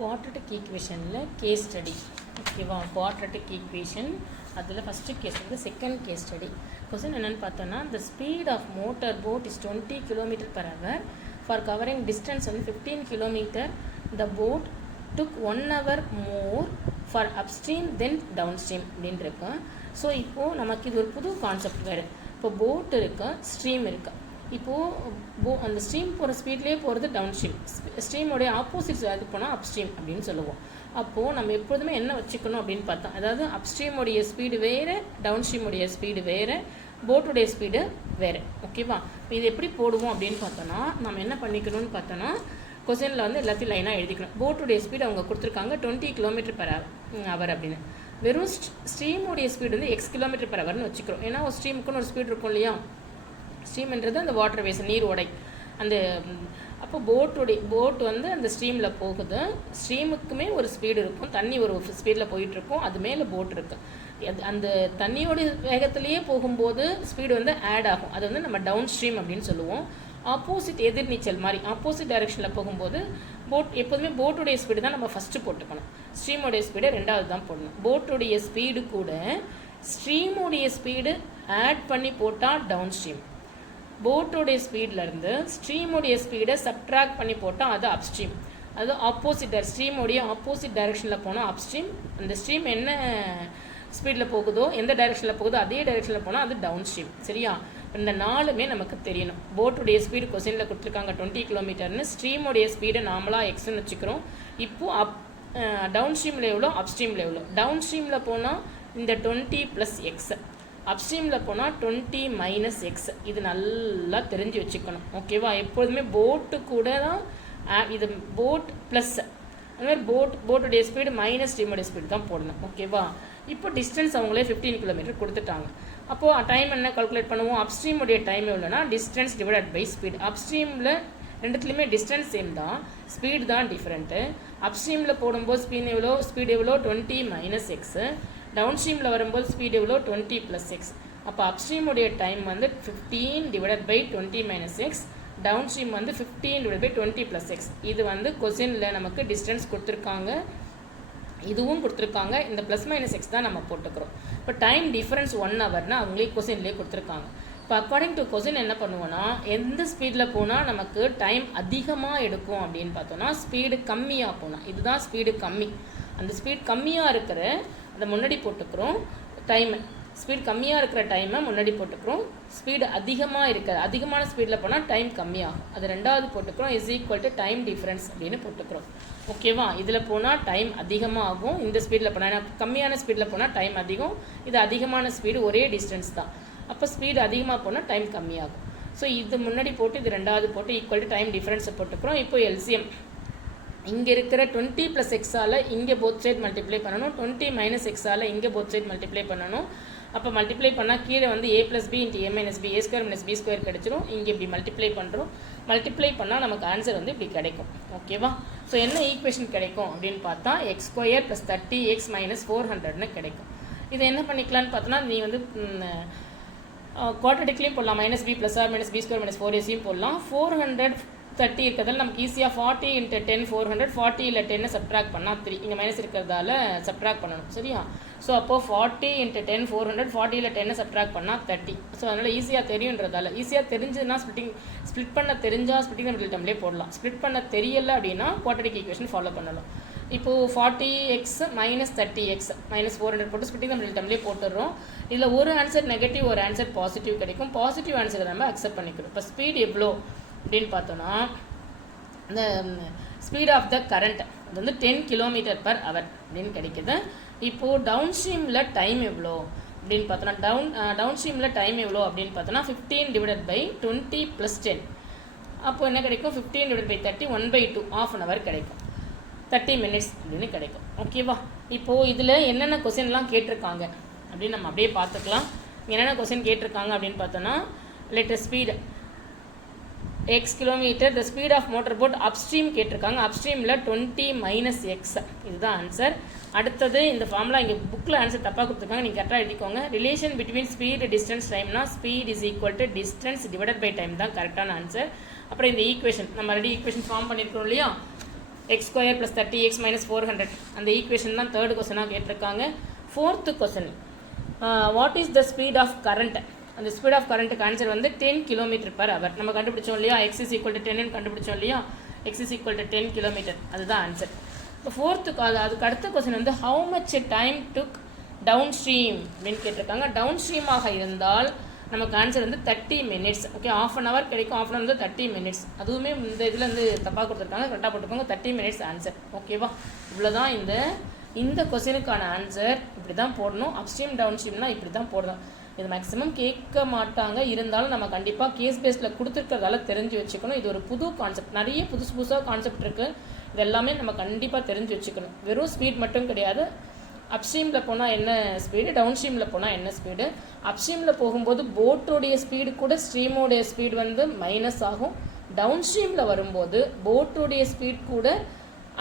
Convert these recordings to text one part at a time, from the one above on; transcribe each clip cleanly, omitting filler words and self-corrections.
quadratic equationல case study. ஓகேவா, quadratic equation அதில் first case வந்து செகண்ட் கேஸ் ஸ்டடி. கொஸ்டின் என்னென்னு பார்த்தோன்னா, the speed of motor boat is 20 km/h for covering distance வந்து 15 km. the boat took 1 hour more for upstream then downstream அப்படின்னு இருக்கு. So இப்போது நமக்கு இது ஒரு புது கான்செப்ட் வேறு. இப்போ போட் இருக்கு, ஸ்ட்ரீம் இருக்கு. இப்போது அந்த ஸ்ட்ரீம் போகிற ஸ்பீட்லேயே போகிறது டவுன் ஸ்ட்ரீம், ஸ்ட்ரீமோடைய ஆப்போசிட்ஸ் அது போனால் அப் ஸ்ட்ரீம் அப்படின்னு சொல்லுவோம். அப்போது நம்ம எப்போதுமே என்ன வச்சுக்கணும் அப்படின்னு பார்த்தோம், அதாவது அப் ஸ்ட்ரீமோடைய ஸ்பீடு வேறு, டவுன் ஸ்ட்ரீமோடைய ஸ்பீடு வேறு, போட்டுடைய ஸ்பீடு வேறு. ஓகேவா, இது எப்படி போடுவோம் அப்படின்னு பார்த்தோன்னா, நம்ம என்ன பண்ணிக்கணும்னு பார்த்தோன்னா, கொஸ்டினில் வந்து எல்லாத்தையும் லைனாக எழுதிக்கணும். போட்டுடைய ஸ்பீடு அவங்க கொடுத்துருக்காங்க 20 km/h அப்படின்னு. வெறும் ஸ்ட்ரீமோடைய ஸ்பீடு வந்து x km/h வச்சுக்கிறோம். ஏன்னா ஒரு ஸ்ட்ரீமுக்குன்னு ஒரு ஸ்பீடு இருக்கும் இல்லையா. ஸ்ட்ரீம்ன்றது அந்த வாட்டர் வேஸ், நீர் ஓடை. அந்த அப்போ போட் வந்து அந்த ஸ்ட்ரீமில் போகுது. ஸ்ட்ரீமுக்குமே ஒரு ஸ்பீடு இருக்கும், தண்ணி ஒரு ஸ்பீடில் போயிட்டுருக்கும், அது மேலே போட் இருக்குது. அந்த தண்ணியோட வேகத்திலேயே போகும்போது ஸ்பீடு வந்து ஆட் ஆகும். அது வந்து நம்ம டவுன் ஸ்ட்ரீம் அப்படின்னு சொல்லுவோம். ஆப்போசிட் எதிர்நீச்சல் மாதிரி ஆப்போசிட் டைரெக்ஷனில் போகும்போது எப்போதுமே போட்டுடைய ஸ்பீடு தான் நம்ம ஃபஸ்ட்டு போட்டுக்கணும், ஸ்ட்ரீமோடைய ஸ்பீடு ரெண்டாவது தான் போடணும். போட்டுடைய ஸ்பீடு கூட ஸ்ட்ரீமுடைய ஸ்பீடு ஆட் பண்ணி போட்டால் டவுன் ஸ்ட்ரீம், போட்டோடைய ஸ்பீட்லேருந்து ஸ்ட்ரீமுடைய ஸ்பீடை சப்ட்ராக்ட் பண்ணி போட்டால் அது அப் ஸ்ட்ரீம். அது ஆப்போசிட் ஸ்ட்ரீமுடைய ஆப்போசிட் டைரெக்ஷனில் போனால் அப் ஸ்ட்ரீம். அந்த ஸ்ட்ரீம் என்ன ஸ்பீடில் போகுதோ, எந்த டைரெக்ஷனில் போகுதோ அதே டைரெக்ஷனில் போனால் அது டவுன் ஸ்ட்ரீம். சரியா, இந்த நாலுமே நமக்கு தெரியணும். போட்டுடைய ஸ்பீடு கொஸ்டினில் கொடுத்துருக்காங்க 20 km, ஸ்ட்ரீமுடைய ஸ்பீடை நாமளாக எக்ஸ்ன்னு வச்சுக்கிறோம். இப்போது டவுன் ஸ்ட்ரீமில் எவ்வளோ, அப் ஸ்ட்ரீமில் எவ்வளோ. டவுன் ஸ்ட்ரீமில் போனால் இந்த 20 + x, அப்ஸ்ட்ரீமில் போனால் 20 - x. இது நல்லா தெரிஞ்சு வச்சுக்கணும். ஓகேவா, எப்போதுமே போட்டு கூட தான் இது போட் ப்ளஸ் அதுமாதிரி போட்டுடைய ஸ்பீடு மைனஸ் ஸ்ட்ரீமுடைய ஸ்பீடு தான் போடணும். ஓகேவா, இப்போ டிஸ்டன்ஸ் அவங்களே 15 km கொடுத்துட்டாங்க. அப்போது டைம் என்ன கால்குலேட் பண்ணுவோம், அப்ஸ்ட்ரீமுடைய டைம் எவ்வளோனா டிஸ்டன்ஸ் டிவைடட் பை ஸ்பீட். அப்ஸ்ட்ரீமில் ரெண்டுத்துலேயுமே டிஸ்டன்ஸ் சேம் தான், ஸ்பீடு தான் டிஃப்ரெண்ட்டு. அப்ஸ்ட்ரீமில் போடும்போது ஸ்பீடு எவ்வளோ 20 - x, டவுன் ஸ்ட்ரீமில் வரும்போது ஸ்பீடு எவ்வளோ 20 + x. அப்போ அப்ஸ்ட்ரீமுடைய டைம் வந்து 15 / 20 - x, டவுன் ஸ்ட்ரீம் வந்து 15 / 20 + x. இது வந்து கொஸ்டினில் நமக்கு டிஸ்டன்ஸ் கொடுத்துருக்காங்க, இதுவும் கொடுத்துருக்காங்க. இந்த +- x தான் நம்ம போட்டுக்கிறோம். இப்போ டைம் டிஃப்ரென்ஸ் 1 ஹவர்னா அவங்களே கொஸ்டின்லேயே கொடுத்துருக்காங்க. இப்போ அக்கார்டிங் டு கொஸ்டின் என்ன பண்ணுவோன்னா, எந்த ஸ்பீடில் போனால் நமக்கு டைம் அதிகமாக எடுக்கும் அப்படின்னு பார்த்தோன்னா, ஸ்பீடு கம்மியாக போனால், இதுதான் ஸ்பீடு கம்மி. அந்த ஸ்பீட் கம்மியாக இருக்கிற அதை முன்னாடி போட்டுக்கிறோம், டைமை ஸ்பீட் கம்மியாக இருக்கிற டைமை முன்னாடி போட்டுக்கிறோம். ஸ்பீடு அதிகமான ஸ்பீடில் போனால் டைம் கம்மியாகும், அது ரெண்டாவது போட்டுக்கிறோம். = டைம் டிஃப்ரென்ஸ் அப்படின்னு போட்டுக்கிறோம். ஓகேவா, இதில் போனால் டைம் அதிகமாக ஆகும், இந்த ஸ்பீடில் போனால். ஏன்னா கம்மியான ஸ்பீடில் போனால் டைம் அதிகம், இது அதிகமான ஸ்பீடு, ஒரே டிஸ்டன்ஸ் தான். அப்போ ஸ்பீடு அதிகமாக போனால் டைம் கம்மியாகும். ஸோ இது முன்னாடி போட்டு இது ரெண்டாவது போட்டு = டைம் டிஃப்ரென்ஸை போட்டுக்கிறோம். இப்போ எல்சிஎம் இங்கே இருக்கிற 20 + x இங்கே போத் சைட் மல்டிப்ளை பண்ணணும், 20 - x இங்கே போத் சைட் மல்டிப்ளை பண்ணணும். அப்போ மல்டிப்ளை பண்ணால் கீழே வந்து a + b × a - b, a² - b² கிடச்சிரும். இங்கே இப்படி மல்டிப்ளை பண்ணுறோம். மல்டிப்ளை பண்ணால் நமக்கு ஆன்சர் வந்து இப்படி கிடைக்கும். ஓகேவா, ஸோ என்ன ஈக்குவேஷன் கிடைக்கும் அப்படின்னு பார்த்தா x² + 30x - 400ன்னு கிடைக்கும். இதை என்ன பண்ணிக்கலான்னு பார்த்தோன்னா, நீ வந்து குவாட்ரடிக்லேயும் போடலாம், -b + r - b² - 4ac போடலாம். 430 இருக்கிறதால நமக்கு ஈஸியாக 40 × 10 400, 40 இல்லை 10 சப்ட்ராக்ட் பண்ணால் 3, இங்கே மைனஸ் இருக்கிறதால சப்ட்ராக்ட் பண்ணணும். சரியா, ஸோ அப்போது 40 × 10 400, 40 இல்லை 10 சப்ட்ராக்ட் பண்ணால் 30. ஸோ அதனால் ஈஸியாக தெரியுன்றதால, ஈஸியாக தெரிஞ்சதுன்னா ஸ்ப்ளிட் பண்ண தெரிஞ்சால் ஸ்ப்ளிட்டிங் மிடில் டேர்ம்லேயே போடலாம். ஸ்ப்ளிட் பண்ண தெரியலை அப்படின்னா குவாட்ரடிக் ஈக்குவேஷன் ஃபாலோ பண்ணலாம். இப்போது 40x - 30x - 400 போட்டு ஸ்ப்ளிட்டிங் மிடில் டேர்ம்லேயே போட்டுடுறோம். இதில் ஒரு ஆன்சர் நெகட்டிவ், ஒரு ஆன்சர் பாசிட்டிவ் கிடைக்கும். பாசிட்டிவ் ஆன்சரை நம்ம அக்செப்ட் பண்ணிக்கிறோம். இப்போ ஸ்பீட் எவ்வளோ அப்படின்னு பார்த்தோன்னா, இந்த ஸ்பீட் ஆஃப் த கரண்ட் அது வந்து 10 km/h அப்படின்னு கிடைக்கிது. இப்போது டவுன் ஸ்ட்ரீமில் டைம் எவ்வளோ அப்படின்னு பார்த்தோன்னா, டவுன் ஸ்ட்ரீமில் டைம் எவ்வளோ அப்படின்னு பார்த்தோன்னா 15 / 20 + 10. அப்போது என்ன கிடைக்கும், 15 / 30 1/2 ½ an hour கிடைக்கும், 30 minutes அப்படின்னு கிடைக்கும். ஓகேவா, இப்போது இதில் என்னென்ன கொஸ்டின்லாம் கேட்டிருக்காங்க அப்படின்னு நம்ம அப்படியே பார்த்துக்கலாம். என்னென்ன கொஸ்டின் கேட்டிருக்காங்க அப்படின்னு பார்த்தோன்னா, letter speed x km, the speed of motor boat upstream கேட்டிருக்காங்க. அப்ஸ்ட்ரீமில் 20 - x, இதுதான் ஆன்சர். அடுத்தது இந்த ஃபார்முலா இங்கே புக்கில் ஆன்சர் தப்பாக கொடுத்துருக்காங்க, நீங்கள் கரெக்டாக எழுதிக்கோங்க. ரிலேஷன் பிட்வீன் ஸ்பீட் டிஸ்டன்ஸ் டைம்னா ஸ்பீட் = distance / time தான் கரெக்டான ஆன்சர். அப்புறம் இந்த ஈக்குவேஷன் நம்ம ஆல்ரெடி ஈக்குவேஷன் ஃபார்ம் பண்ணியிருக்கிறோம் இல்லையா, X square plus 30x minus 400 அந்த ஈக்குவேஷன் தான் தேர்ட் கொஸ்டினாக கேட்டிருக்காங்க. Fourth question what is the speed of current? அந்த ஸ்பீட் ஆஃப் கரண்ட்டுக்கு ஆன்சர் வந்து 10 km/h நம்ம கண்டுபிடிச்சோம் இல்லையா, எக்ஸ் இஸ் ஈக்குவல் டு 10 கண்டுபிடிச்சோம் இல்லையா, x is equal to 10 km, அதுதான் ஆன்சர். இப்போ ஃபோர்த்துக்கு அதுக்கு அடுத்த கொஸ்டின் வந்து how much time took downstream அப்படின்னு கேட்டிருக்காங்க. டவுன் ஸ்ட்ரீமாக இருந்தால் நமக்கு ஆன்சர் வந்து 30 minutes. ஓகே, ½ hour கிடைக்கும், ½ hour வந்து 30 minutes. அதுவுமே இந்த இதில் வந்து தப்பாக கொடுத்துருக்காங்க, கரெக்டாக போட்டுக்கோங்க. 30 minutes ஆன்சர். ஓகேவா, இவ்வளோதான் இந்த கொஸ்டினுக்கான ஆன்சர். இப்படி தான் போடணும். அப்ஸ்ட்ரீம் டவுன் ஸ்ட்ரீம்னா இப்படி தான் போடணும். இது மேக்ஸிமம் கேட்க மாட்டாங்க, இருந்தாலும் நம்ம கண்டிப்பாக கேஸ் பேஸில் கொடுத்துருக்கிறதால தெரிஞ்சு வச்சுக்கணும். இது ஒரு புது கான்செப்ட், நிறைய புதுசாக கான்செப்ட் இருக்குது. இது எல்லாமே நம்ம கண்டிப்பாக தெரிஞ்சு வச்சுக்கணும். வெறும் ஸ்பீட் மட்டும் கிடையாது. அப்ஸ்ட்ரீமில் போனால் என்ன ஸ்பீடு, டவுன் ஸ்ட்ரீமில் போனால் என்ன ஸ்பீடு. அப்ஸ்ட்ரீமில் போகும்போது போட்டோடைய ஸ்பீடு கூட ஸ்ட்ரீமோடைய ஸ்பீடு வந்து மைனஸ் ஆகும். டவுன் ஸ்ட்ரீமில் வரும்போது போட்டோடைய ஸ்பீட் கூட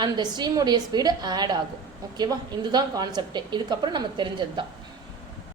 அந்த ஸ்ட்ரீமோடைய ஸ்பீடு ஆட் ஆகும். ஓகேவா, இதுதான் கான்செப்டே. இதுக்கப்புறம் நமக்கு தெரிஞ்சது தான்.